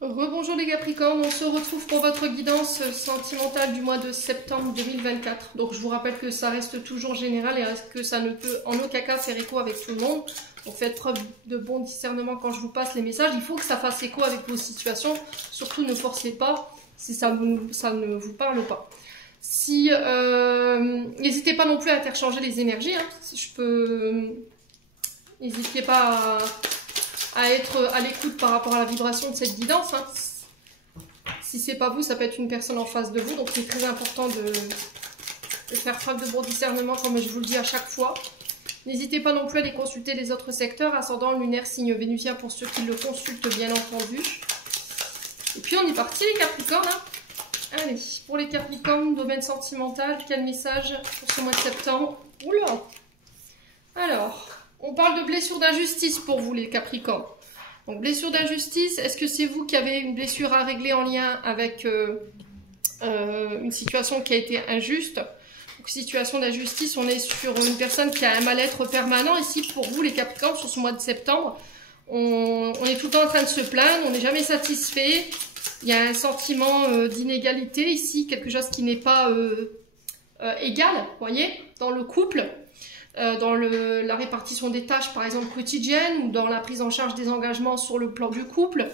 Rebonjour les Capricornes, on se retrouve pour votre guidance sentimentale du mois de septembre 2024. Donc je vous rappelle que ça reste toujours général et que ça ne peut en aucun cas faire écho avec tout le monde. Donc faites preuve de bon discernement quand je vous passe les messages. Il faut que ça fasse écho avec vos situations. Surtout ne forcez pas si ça ne vous parle pas. Si n'hésitez pas non plus à interchanger les énergies. Hein, si je peux, n'hésitez pas à être à l'écoute par rapport à la vibration de cette guidance. Hein. Si c'est pas vous, ça peut être une personne en face de vous. Donc c'est très important de faire preuve de bon discernement, comme je vous le dis à chaque fois. N'hésitez pas non plus à aller consulter les autres secteurs, ascendant, lunaire, signe vénusien pour ceux qui le consultent bien entendu. Et puis on est parti les Capricornes. Hein. Allez, pour les Capricornes, domaine sentimental, quel message pour ce mois de septembre? Oula. Alors, on parle de blessure d'injustice pour vous les Capricornes. Donc blessure d'injustice, est-ce que c'est vous qui avez une blessure à régler en lien avec une situation qui a été injuste? Donc situation d'injustice, on est sur une personne qui a un mal-être permanent. Ici pour vous les Capricornes, sur ce mois de septembre, on est tout le temps en train de se plaindre, on n'est jamais satisfait. Il y a un sentiment d'inégalité ici, quelque chose qui n'est pas égal, vous voyez, dans le couple. Dans la répartition des tâches par exemple quotidiennes ou dans la prise en charge des engagements sur le plan du couple.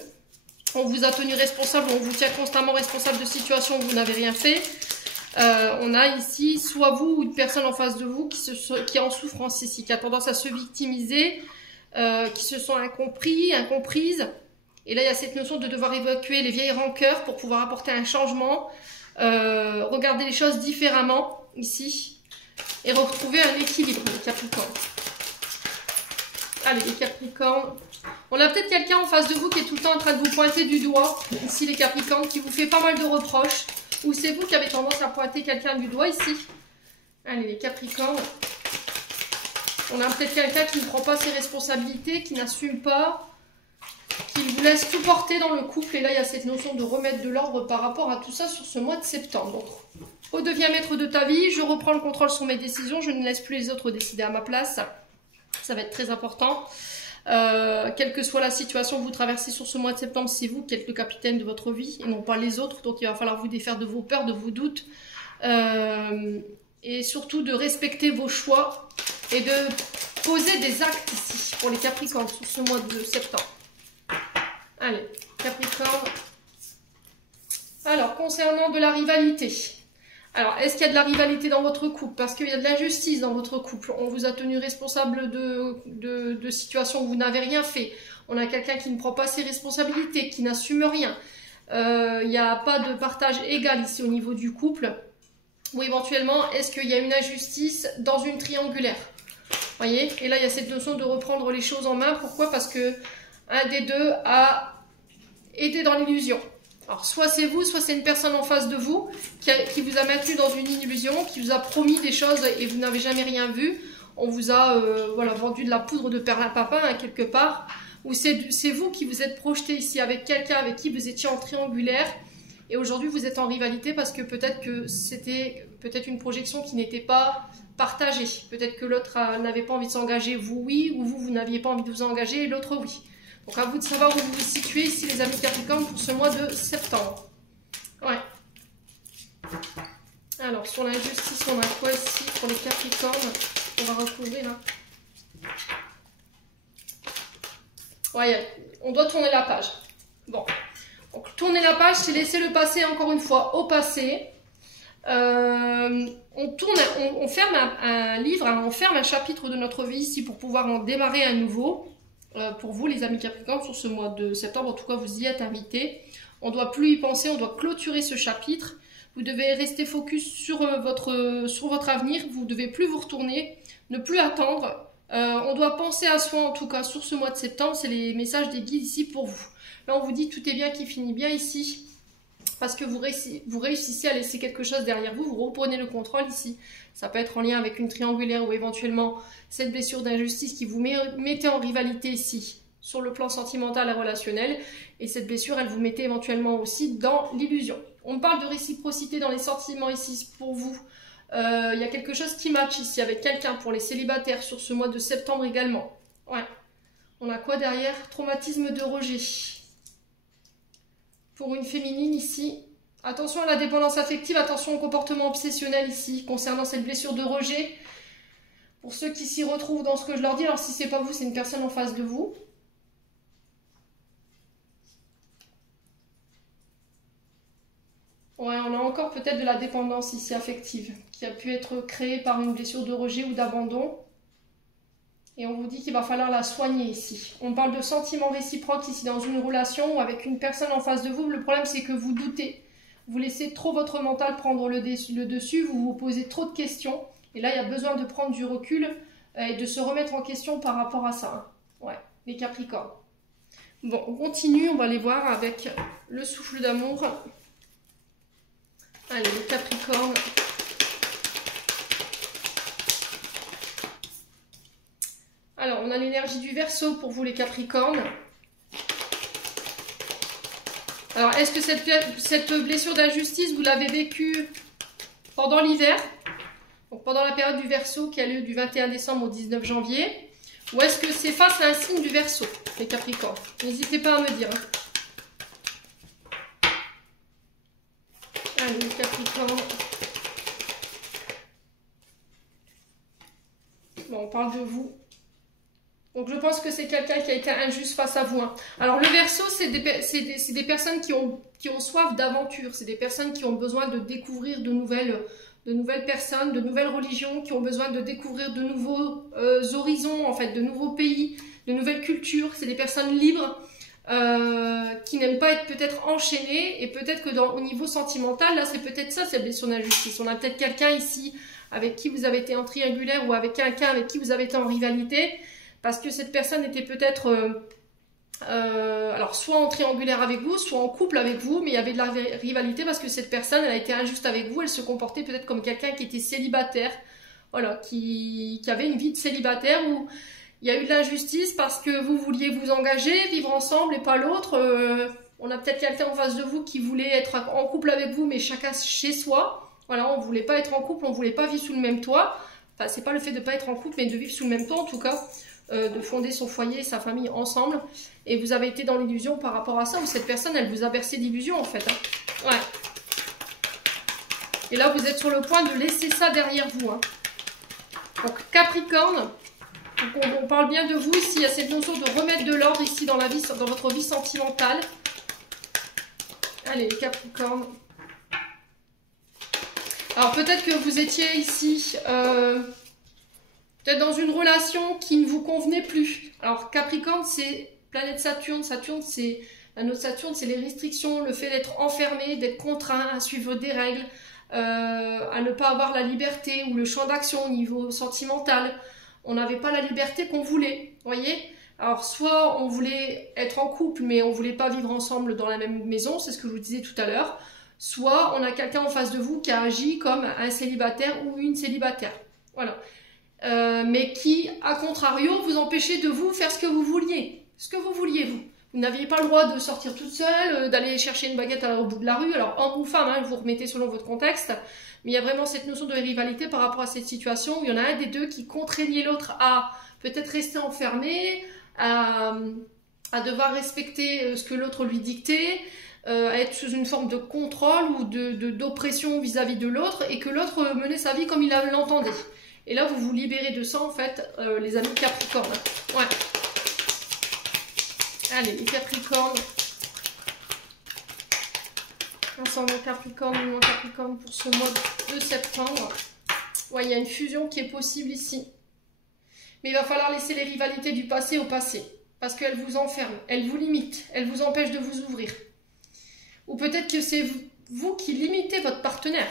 On vous a tenu responsable, on vous tient constamment responsable de situations où vous n'avez rien fait. On a ici soit vous ou une personne en face de vous qui est en souffrance ici, qui a tendance à se victimiser, qui se sent incompris, incomprise. Et là il y a cette notion de devoir évacuer les vieilles rancœurs pour pouvoir apporter un changement, regarder les choses différemment ici. Et retrouver un équilibre, les Capricornes. Allez, les Capricornes. On a peut-être quelqu'un en face de vous qui est tout le temps en train de vous pointer du doigt. Ici, les Capricornes, qui vous fait pas mal de reproches. Ou c'est vous qui avez tendance à pointer quelqu'un du doigt ici. Allez, les Capricornes. On a peut-être quelqu'un qui ne prend pas ses responsabilités, qui n'assume pas, qui vous laisse tout porter dans le couple. Et là, il y a cette notion de remettre de l'ordre par rapport à tout ça sur ce mois de septembre. Redeviens maître de ta vie, je reprends le contrôle sur mes décisions, je ne laisse plus les autres décider à ma place. Ça va être très important. Quelle que soit la situation que vous traversez sur ce mois de septembre, c'est vous qui êtes le capitaine de votre vie et non pas les autres. Donc il va falloir vous défaire de vos peurs, de vos doutes. Et surtout de respecter vos choix et de poser des actes ici pour les Capricornes sur ce mois de septembre. Allez, Capricorne. Alors, concernant de la rivalité. Alors, est-ce qu'il y a de la rivalité dans votre couple? Parce qu'il y a de l'injustice dans votre couple. On vous a tenu responsable de situations où vous n'avez rien fait. On a quelqu'un qui ne prend pas ses responsabilités, qui n'assume rien. Il n'y a pas de partage égal ici au niveau du couple. Ou éventuellement, est-ce qu'il y a une injustice dans une triangulaire? Voyez? Et là, il y a cette notion de reprendre les choses en main. Pourquoi? Parce que un des deux a été dans l'illusion. Alors, soit c'est vous, soit c'est une personne en face de vous qui vous a maintenu dans une illusion, qui vous a promis des choses et vous n'avez jamais rien vu. On vous a voilà, vendu de la poudre de perlimpinpin hein, quelque part. Ou c'est vous qui vous êtes projeté ici avec quelqu'un avec qui vous étiez en triangulaire. Et aujourd'hui, vous êtes en rivalité parce que peut-être que c'était une projection qui n'était pas partagée. Peut-être que l'autre n'avait pas envie de s'engager, vous oui, ou vous n'aviez pas envie de vous engager et l'autre oui. Donc à vous de savoir où vous vous situez ici les amis Capricorne pour ce mois de septembre. Ouais. Alors sur l'injustice, on a quoi ici pour les Capricornes? On va retrouver là. Ouais, on doit tourner la page. Bon. Donc tourner la page, c'est laisser le passé encore une fois au passé. On ferme un livre, hein, on ferme un chapitre de notre vie ici pour pouvoir en démarrer un nouveau. Pour vous les amis Capricorne sur ce mois de septembre, en tout cas vous y êtes invités. On ne doit plus y penser, on doit clôturer ce chapitre. Vous devez rester focus sur votre avenir, vous ne devez plus vous retourner, ne plus attendre. On doit penser à soi en tout cas sur ce mois de septembre, c'est les messages des guides ici pour vous. Là on vous dit tout est bien qui finit bien ici. Parce que vous réussissez à laisser quelque chose derrière vous, vous reprenez le contrôle ici. Ça peut être en lien avec une triangulaire ou éventuellement cette blessure d'injustice qui vous mettait en rivalité ici, sur le plan sentimental et relationnel. Et cette blessure, elle vous mettait éventuellement aussi dans l'illusion. On parle de réciprocité dans les sentiments ici pour vous. Il y a quelque chose qui match ici avec quelqu'un pour les célibataires sur ce mois de septembre également. Ouais. On a quoi derrière? Traumatisme de rejet. Pour une féminine ici. Attention à la dépendance affective, attention au comportement obsessionnel ici, concernant cette blessure de rejet. Pour ceux qui s'y retrouvent dans ce que je leur dis, alors si c'est pas vous, c'est une personne en face de vous. Ouais, on a encore peut-être de la dépendance ici affective, qui a pu être créée par une blessure de rejet ou d'abandon. Et on vous dit qu'il va falloir la soigner ici. On parle de sentiments réciproques ici dans une relation ou avec une personne en face de vous. Le problème, c'est que vous doutez. Vous laissez trop votre mental prendre le dessus, vous vous posez trop de questions. Et là, il y a besoin de prendre du recul et de se remettre en question par rapport à ça. Ouais, les Capricornes. Bon, on continue, on va les voir avec le souffle d'amour. Allez, les Capricornes. Alors, on a l'énergie du Verseau pour vous, les Capricornes. Alors, est-ce que cette blessure d'injustice, vous l'avez vécue pendant l'hiver, donc pendant la période du Verseau qui a lieu du 21 décembre au 19 janvier, ou est-ce que c'est face à un signe du Verseau, les Capricornes? N'hésitez pas à me dire. Allez, les Capricornes. Bon, on parle de vous. Donc je pense que c'est quelqu'un qui a été injuste face à vous. Hein. Alors le Verseau, c'est des personnes qui ont soif d'aventure. C'est des personnes qui ont besoin de découvrir de nouvelles personnes, de nouvelles religions, qui ont besoin de découvrir de nouveaux horizons, en fait, de nouveaux pays, de nouvelles cultures. C'est des personnes libres qui n'aiment pas être peut-être enchaînées. Et peut-être que au niveau sentimental, là c'est peut-être ça, cette blessure d'injustice. On a peut-être quelqu'un ici avec qui vous avez été en triangulaire ou avec quelqu'un avec qui vous avez été en rivalité. Parce que cette personne était peut-être, alors soit en triangulaire avec vous, soit en couple avec vous, mais il y avait de la rivalité parce que cette personne, elle a été injuste avec vous, elle se comportait peut-être comme quelqu'un qui était célibataire, voilà, qui avait une vie de célibataire où il y a eu de l'injustice parce que vous vouliez vous engager, vivre ensemble et pas l'autre. On a peut-être quelqu'un en face de vous qui voulait être en couple avec vous, mais chacun chez soi. Voilà, on ne voulait pas être en couple, on ne voulait pas vivre sous le même toit. Enfin, c'est pas le fait de ne pas être en couple, mais de vivre sous le même toit en tout cas. De fonder son foyer et sa famille ensemble, et vous avez été dans l'illusion par rapport à ça, où cette personne, elle vous a bercé d'illusion en fait. Hein. Ouais. Et là, vous êtes sur le point de laisser ça derrière vous. Hein. Donc, Capricorne, on parle bien de vous ici, il y a cette notion de remettre de l'ordre ici dans la vie, dans votre vie sentimentale. Allez, Capricorne. Alors, peut-être que vous étiez ici... peut-être dans une relation qui ne vous convenait plus. Alors Capricorne, c'est planète Saturne. Saturne, c'est la note Saturne, c'est les restrictions, le fait d'être enfermé, d'être contraint à suivre des règles, à ne pas avoir la liberté ou le champ d'action au niveau sentimental. On n'avait pas la liberté qu'on voulait, voyez. Alors soit on voulait être en couple, mais on voulait pas vivre ensemble dans la même maison, c'est ce que je vous disais tout à l'heure. Soit on a quelqu'un en face de vous qui a agi comme un célibataire ou une célibataire. Voilà. Mais qui, à contrario, vous empêchait de vous faire ce que vous vouliez. Ce que vous vouliez, vous. Vous n'aviez pas le droit de sortir toute seule, d'aller chercher une baguette au bout de la rue. Alors, homme ou femme, hein, vous remettez selon votre contexte. Mais il y a vraiment cette notion de rivalité par rapport à cette situation où il y en a un des deux qui contraignait l'autre à peut-être rester enfermé, à devoir respecter ce que l'autre lui dictait, à être sous une forme de contrôle ou d'oppression vis-à-vis de l'autre, et que l'autre menait sa vie comme il l'entendait. Et là, vous vous libérez de ça, en fait, les amis Capricorne. Ouais. Allez, les Capricornes. Ascendant Capricorne, Lune Capricorne pour ce mois de septembre. Ouais, il y a une fusion qui est possible ici. Mais il va falloir laisser les rivalités du passé au passé. Parce qu'elles vous enferment, elles vous limitent, elles vous empêchent de vous ouvrir. Ou peut-être que c'est vous qui limitez votre partenaire.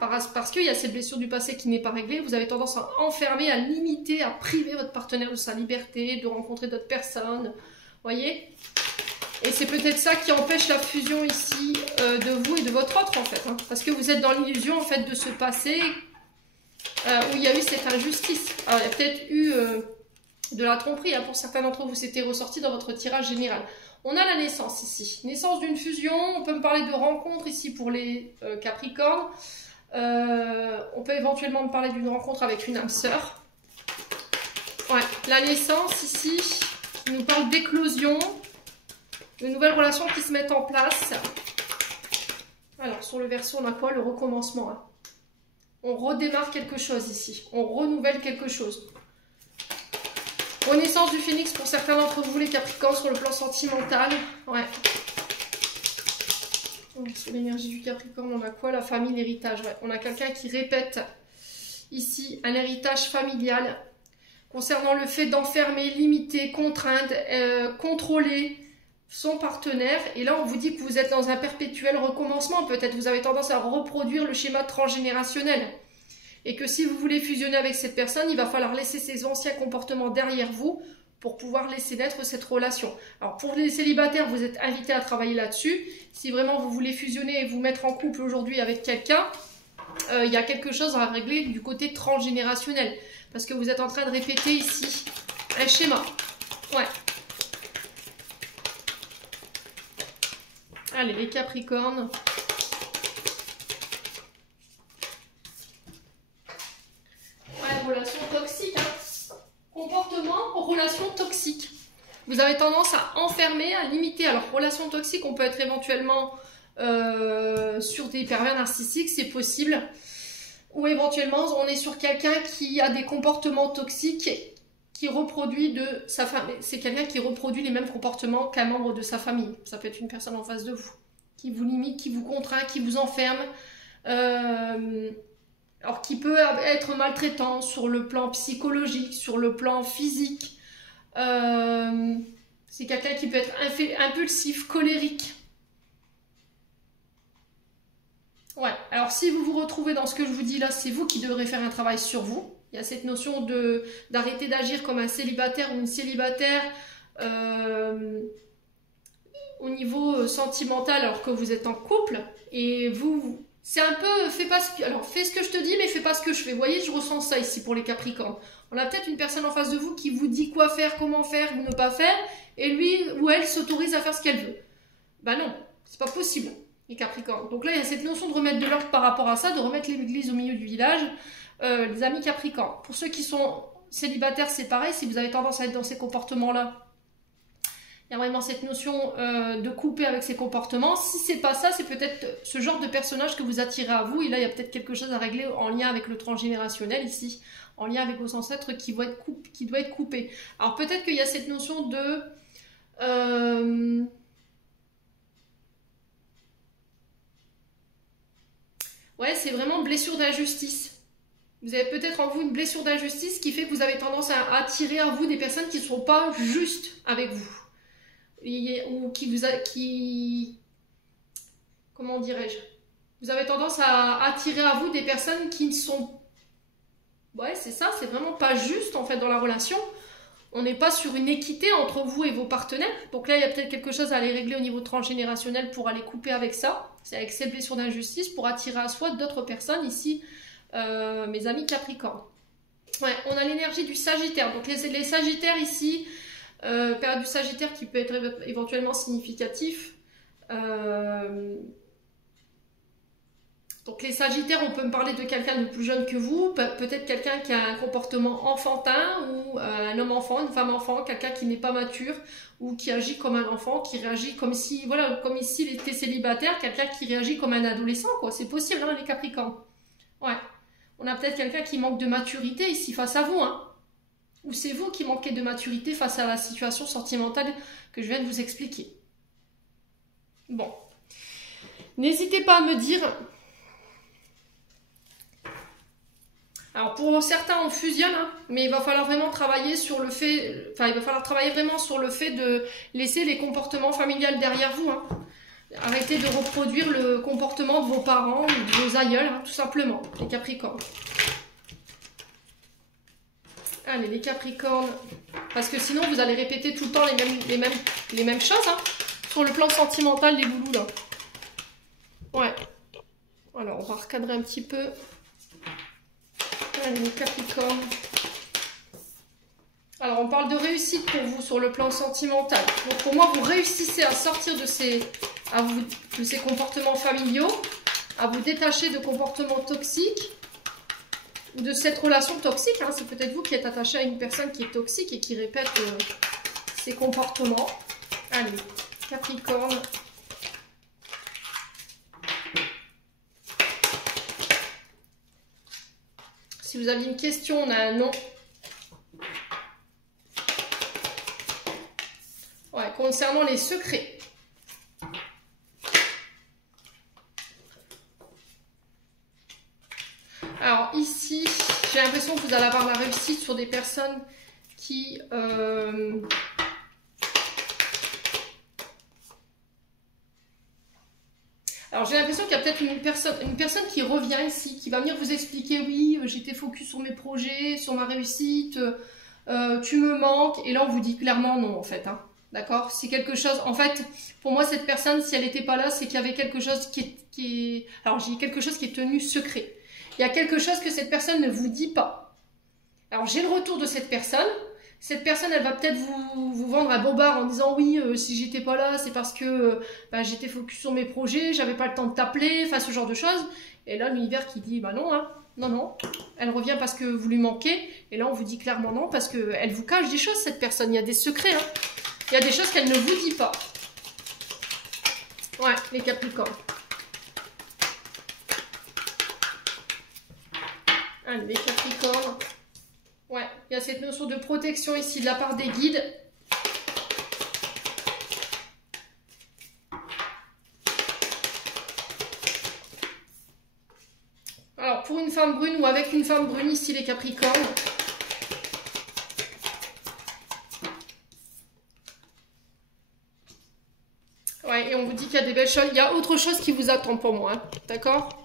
Parce qu'il y a cette blessure du passé qui n'est pas réglée, vous avez tendance à enfermer, à limiter, à priver votre partenaire de sa liberté, de rencontrer d'autres personnes, voyez. Et c'est peut-être ça qui empêche la fusion ici de vous et de votre autre en fait, hein, parce que vous êtes dans l'illusion en fait de ce passé où il y a eu cette injustice. Alors il y a peut-être eu de la tromperie, hein, pour certains d'entre vous, c'était ressorti dans votre tirage général. On a la naissance ici, naissance d'une fusion, on peut me parler de rencontre ici pour les Capricornes. On peut éventuellement me parler d'une rencontre avec une âme sœur. Ouais, la naissance ici, qui nous parle d'éclosion. de nouvelles relations qui se mettent en place. Alors, sur le verso, on a quoi? Le recommencement. Hein. On redémarre quelque chose ici. On renouvelle quelque chose. Renaissance du phénix pour certains d'entre vous, les Capricornes, sur le plan sentimental. Ouais. Sur l'énergie du Capricorne, on a quoi? La famille, l'héritage. Ouais. On a quelqu'un qui répète ici un héritage familial concernant le fait d'enfermer, limiter, contraindre, contrôler son partenaire. Et là, on vous dit que vous êtes dans un perpétuel recommencement. Peut-être vous avez tendance à reproduire le schéma transgénérationnel. Et que si vous voulez fusionner avec cette personne, il va falloir laisser ces anciens comportements derrière vous pour pouvoir laisser naître cette relation. Alors, pour les célibataires, vous êtes invités à travailler là-dessus. Si vraiment vous voulez fusionner et vous mettre en couple aujourd'hui avec quelqu'un, il y a quelque chose à régler du côté transgénérationnel. Parce que vous êtes en train de répéter ici un schéma. Ouais. Allez, les Capricornes. Ouais, relation toxique. Hein. Comportement, relation toxique. Vous avez tendance à enfermer, à limiter. Alors, relation toxique, on peut être éventuellement sur des pervers narcissiques, c'est possible. Ou éventuellement, on est sur quelqu'un qui a des comportements toxiques qui reproduit de sa famille. C'est quelqu'un qui reproduit les mêmes comportements qu'un membre de sa famille. Ça peut être une personne en face de vous, qui vous limite, qui vous contraint, qui vous enferme. Alors, qui peut être maltraitant sur le plan psychologique, sur le plan physique. C'est quelqu'un qui peut être impulsif, colérique. Ouais, alors si vous vous retrouvez dans ce que je vous dis là, c'est vous qui devrez faire un travail sur vous. Il y a cette notion d'arrêter d'agir comme un célibataire ou une célibataire au niveau sentimental alors que vous êtes en couple. Et vous, c'est un peu, fais ce que je te dis, mais fais pas ce que je fais. Vous voyez, je ressens ça ici pour les Capricornes. On a peut-être une personne en face de vous qui vous dit quoi faire, comment faire ou ne pas faire, et lui ou elle s'autorise à faire ce qu'elle veut. Bah non, c'est pas possible. Les Capricornes. Donc là, il y a cette notion de remettre de l'ordre par rapport à ça, de remettre l'église au milieu du village, les amis Capricornes. Pour ceux qui sont célibataires, c'est pareil, si vous avez tendance à être dans ces comportements-là, il y a vraiment cette notion de couper avec ces comportements. Si c'est pas ça, c'est peut-être ce genre de personnage que vous attirez à vous, et là, il y a peut-être quelque chose à régler en lien avec le transgénérationnel ici, en lien avec vos ancêtres qui doit être coupé. Alors peut-être qu'il y a cette notion de... Ouais, c'est vraiment blessure d'injustice. Vous avez peut-être en vous une blessure d'injustice qui fait que vous avez tendance à attirer à vous des personnes qui ne sont pas justes avec vous. Ou comment dirais-je? Vous avez tendance à attirer à vous des personnes qui ne sont... Ouais, c'est ça, c'est vraiment pas juste en fait dans la relation. On n'est pas sur une équité entre vous et vos partenaires. Donc là, il y a peut-être quelque chose à aller régler au niveau transgénérationnel pour aller couper avec ça. C'est avec ces blessures d'injustice pour attirer à soi d'autres personnes. Ici, mes amis Capricorne. Ouais, on a l'énergie du Sagittaire. Donc les Sagittaires ici, période du Sagittaire qui peut être éventuellement significatif. Donc les Sagittaires, on peut me parler de quelqu'un de plus jeune que vous, peut-être quelqu'un qui a un comportement enfantin, ou un homme enfant, une femme enfant, quelqu'un qui n'est pas mature, ou qui agit comme un enfant, qui réagit comme si, voilà, comme ici il était célibataire, quelqu'un qui réagit comme un adolescent, quoi. C'est possible, hein, les Capricornes. Ouais. On a peut-être quelqu'un qui manque de maturité ici face à vous, hein. Ou c'est vous qui manquez de maturité face à la situation sentimentale que je viens de vous expliquer. Bon. N'hésitez pas à me dire... Alors pour certains on fusionne, hein, mais il va falloir vraiment travailler sur le fait, de laisser les comportements familiales derrière vous. Hein. Arrêtez de reproduire le comportement de vos parents ou de vos aïeuls, hein, tout simplement, les Capricornes. Allez, les Capricornes, parce que sinon vous allez répéter tout le temps les mêmes choses, hein, sur le plan sentimental, les boulous là. Ouais. Alors on va recadrer un petit peu. Allez, les Capricornes. Alors, on parle de réussite pour vous sur le plan sentimental. Donc, pour moi, vous réussissez à sortir de ces comportements familiaux, à vous détacher de comportements toxiques, ou de cette relation toxique. Hein. C'est peut-être vous qui êtes attaché à une personne qui est toxique et qui répète ses comportements. Allez, Capricorne. Capricorne. Si vous aviez une question, on a un non. Ouais, concernant les secrets. Alors ici, j'ai l'impression que vous allez avoir la réussite sur des personnes qui... Alors j'ai l'impression qu'il y a peut-être une personne qui revient ici, qui va venir vous expliquer, oui, j'étais focus sur mes projets, sur ma réussite, tu me manques, et là on vous dit clairement non en fait, hein. D'accord? C'est quelque chose, en fait, pour moi cette personne, si elle n'était pas là, c'est qu'il y avait quelque chose alors j'ai quelque chose qui est tenu secret. Il y a quelque chose que cette personne ne vous dit pas. Alors j'ai le retour de cette personne. Cette personne, elle va peut-être vous vendre un bobard en disant oui, si j'étais pas là, c'est parce que j'étais focus sur mes projets, j'avais pas le temps de t'appeler, enfin ce genre de choses. Et là, l'univers qui dit bah non, hein, non, elle revient parce que vous lui manquez. Et là, on vous dit clairement non parce qu'elle vous cache des choses, cette personne. Il y a des secrets, hein. Il y a des choses qu'elle ne vous dit pas. Ouais, les Capricornes. Allez, les Capricornes. Ouais, il y a cette notion de protection ici de la part des guides. Alors, pour une femme brune ou avec une femme brune, ici les Capricornes. Ouais, et on vous dit qu'il y a des belles choses. Il y a autre chose qui vous attend pour moi, hein, d'accord ?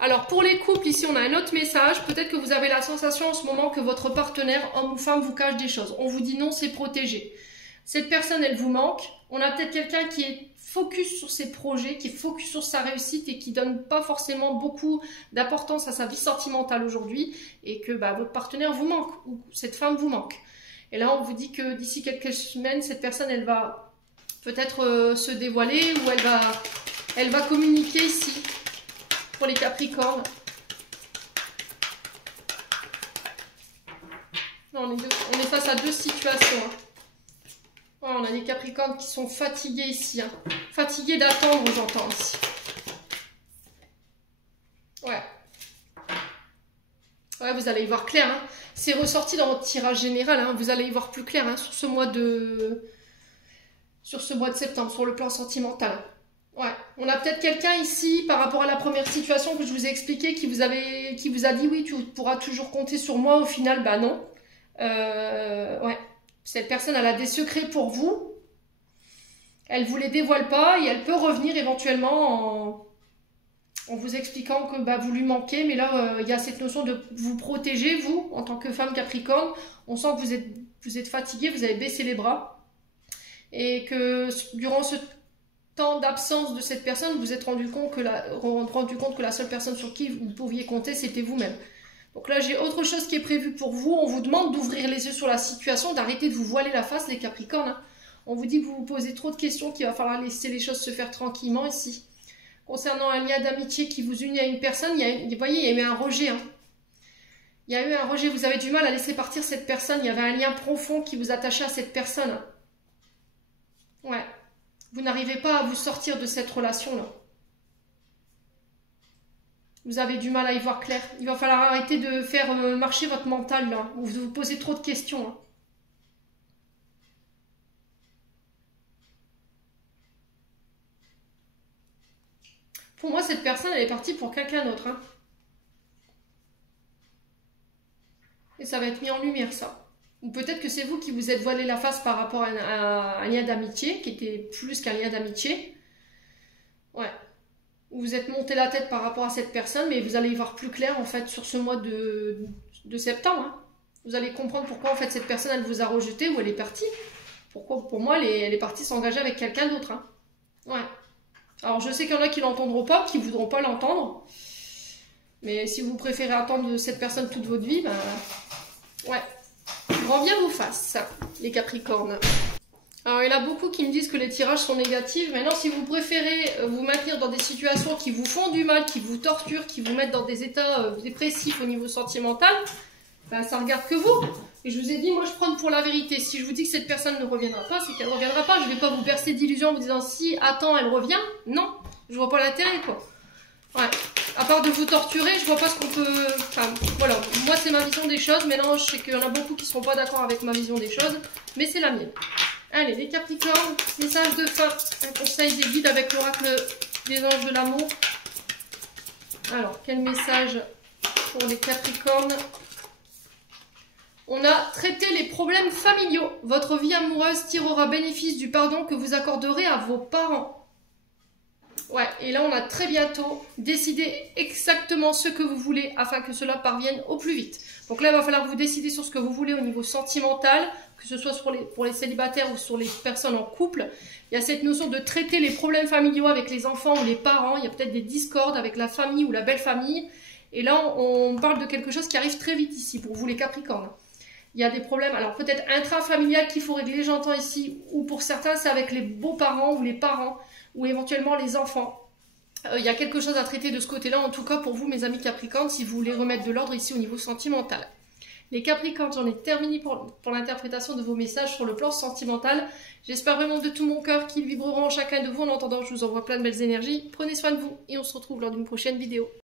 Alors, pour les couples, ici, on a un autre message. Peut-être que vous avez la sensation en ce moment que votre partenaire, homme ou femme, vous cache des choses. On vous dit non, c'est protégé. Cette personne, elle vous manque. On a peut-être quelqu'un qui est focus sur ses projets, qui est focus sur sa réussite et qui donne pas forcément beaucoup d'importance à sa vie sentimentale aujourd'hui et que votre partenaire vous manque ou cette femme vous manque. Et là, on vous dit que d'ici quelques semaines, cette personne, elle va peut-être se dévoiler ou elle va communiquer ici. Pour les Capricornes. Non, on est face à deux situations. Hein. Ouais, on a des Capricornes qui sont fatigués ici. Hein. Fatigués d'attendre, j'entends ici. Ouais. Ouais, vous allez y voir clair. Hein. C'est ressorti dans votre tirage général. Hein. Vous allez y voir plus clair hein, sur ce mois de septembre, sur le plan sentimental. Ouais, on a peut-être quelqu'un ici, par rapport à la première situation que je vous ai expliquée, qui vous a dit oui, tu pourras toujours compter sur moi, au final, bah non. Ouais, cette personne, elle a des secrets pour vous. Elle vous les dévoile pas et elle peut revenir éventuellement en vous expliquant que vous lui manquez. Mais là, il y a cette notion de vous protéger, vous, en tant que femme Capricorne. On sent que vous êtes fatigué, vous avez baissé les bras. Et que durant ce temps d'absence de cette personne, vous vous êtes rendu compte que la seule personne sur qui vous pouviez compter, c'était vous-même. Donc là, j'ai autre chose qui est prévu pour vous. On vous demande d'ouvrir les yeux sur la situation, d'arrêter de vous voiler la face, les Capricornes. Hein. On vous dit que vous vous posez trop de questions, qu'il va falloir laisser les choses se faire tranquillement ici. Concernant un lien d'amitié qui vous unit à une personne, vous voyez, il y a eu un rejet. Hein. Il y a eu un rejet, vous avez du mal à laisser partir cette personne. Il y avait un lien profond qui vous attachait à cette personne. Hein. Ouais. Vous n'arrivez pas à vous sortir de cette relation-là. Vous avez du mal à y voir clair. Il va falloir arrêter de faire marcher votre mental, là. Vous vous posez trop de questions. Hein. Pour moi, cette personne, elle est partie pour quelqu'un d'autre. Hein. Et ça va être mis en lumière, ça. Ou peut-être que c'est vous qui vous êtes voilé la face par rapport à un lien d'amitié, qui était plus qu'un lien d'amitié. Ouais. Vous vous êtes monté la tête par rapport à cette personne, mais vous allez y voir plus clair, en fait, sur ce mois de septembre. Hein. Vous allez comprendre pourquoi, en fait, cette personne, elle vous a rejeté ou elle est partie. Pourquoi, pour moi, elle est partie s'engager avec quelqu'un d'autre. Hein. Ouais. Alors, je sais qu'il y en a qui l'entendront pas, qui voudront pas l'entendre. Mais si vous préférez attendre cette personne toute votre vie, ouais. Grand bien vous fasse, les Capricornes. Alors, il y en a beaucoup qui me disent que les tirages sont négatifs. Maintenant, si vous préférez vous maintenir dans des situations qui vous font du mal, qui vous torturent, qui vous mettent dans des états dépressifs au niveau sentimental, ça regarde que vous. Et je vous ai dit, moi je prends pour la vérité. Si je vous dis que cette personne ne reviendra pas, c'est qu'elle ne reviendra pas. Je ne vais pas vous bercer d'illusions en vous disant si, attends, elle revient. Non, je vois pas l'intérêt quoi. Ouais. À part de vous torturer, je vois pas ce qu'on peut... Enfin, voilà, moi c'est ma vision des choses. Maintenant, je sais qu'il y en a beaucoup qui ne seront pas d'accord avec ma vision des choses, mais c'est la mienne. Allez, les Capricornes, message de fin, un conseil des guides avec l'oracle des anges de l'amour. Alors, quel message pour les Capricornes? On a traité les problèmes familiaux. Votre vie amoureuse tirera bénéfice du pardon que vous accorderez à vos parents. Ouais, et là on a très bientôt décidé exactement ce que vous voulez afin que cela parvienne au plus vite. Donc là il va falloir vous décider sur ce que vous voulez au niveau sentimental, que ce soit pour les célibataires ou sur les personnes en couple. Il y a cette notion de traiter les problèmes familiaux avec les enfants ou les parents. Il y a peut-être des discordes avec la famille ou la belle famille. Et là on parle de quelque chose qui arrive très vite ici pour vous les Capricornes. Il y a des problèmes, alors peut-être intrafamilial qu'il faut régler, j'entends ici, ou pour certains c'est avec les beaux-parents ou les parents, ou éventuellement les enfants. Il y a quelque chose à traiter de ce côté-là, en tout cas pour vous mes amis Capricornes, si vous voulez remettre de l'ordre ici au niveau sentimental. Les Capricornes, j'en ai terminé pour l'interprétation de vos messages sur le plan sentimental. J'espère vraiment de tout mon cœur qu'ils vibreront en chacun de vous. En attendant, je vous envoie plein de belles énergies. Prenez soin de vous et on se retrouve lors d'une prochaine vidéo.